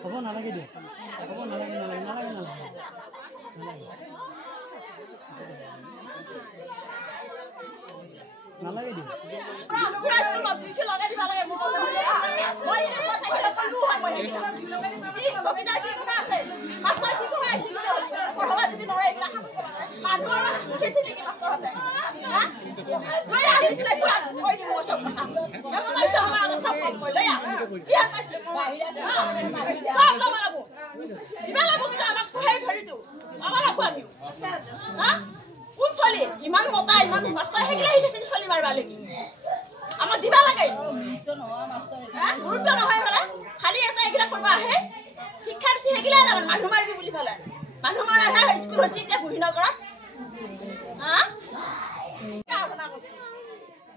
Apa nalagi dia? Apa nalagi? Nalagi dia. Kurang sebelum tujuh lagi di mana kamu sudah mau ini sudah kita perlu apa ini? So kita kita kasih, master kita kasih bisa. Orang jadi orang kita madu orang kasih lagi master ada. Hah? Lo ya habis lagi pas, kau ini mau siapa? Kamu tahu siapa yang capek kau lo ya? Dia kasih. Siapa lo malah bu? Di mana bu kita anak kau hari hari tu? Apa lah bu ani? Hah? কোন চলি ইমান মতা ইমান master হেগলা হিকেছে চলি মারবা লাগি আমার দিবা লাগে গুরুত্ব নহয় বলে খালি এটা এগলা করবা হে শিক্ষার সি হেগলা না মানুহ মারবি বুলি ফলে মানুহ মারা হে স্কুল হইছে এটা বুহিন কৰা হ্যাঁ কাৰণা কইছি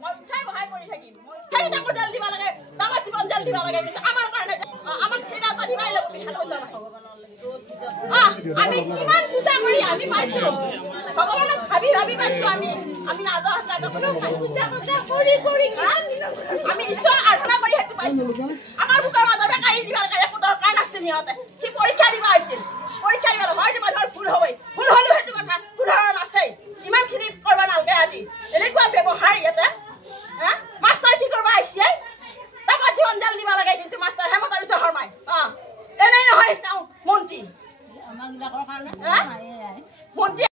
মই উঠাই বহাই কৰি থাকিম মই উঠাই তাকো জল দিবা লাগে তামা জীবন জল দিবা লাগে কিন্তু আমার কারণে আমার ফেনা তো দিবাই লাগবি ভালো হইছে আমি ইমান পূজা কৰি আমি পাইছো ভগৱানক ভাবি ভাবি পাইছো আমি নাজা জায়গা কোনো পূজা কৰি আমি ঈশ্বৰ আৰাধনা কৰি হেতু পাইছো আমাৰ বুকৰ মাজতে কাই দিবা লাগে পুতৰ কাই নাছিল নিহতে কি পৰীক্ষা দিবা আছিল পৰীক্ষা দিবা হয় মানুহৰ ভুল হয় ভুল হলো হেতু কথা উদাহৰণ আছে ইমান খিনি কৰবা নালগে আজি এনেকুৱা ব্যৱহাৰ ইয়াতে হ্যাঁ মাস্টাৰ কি কৰবা আইছে তাপা জীবন জাল দিবা লাগে কিন্তু মাস্টাৰ হেমতা বিশ্ব শৰ্মাই এনেই নহয় মন্ত্ৰী আমাক বিলাকৰ কাৰণে মন্ত্ৰী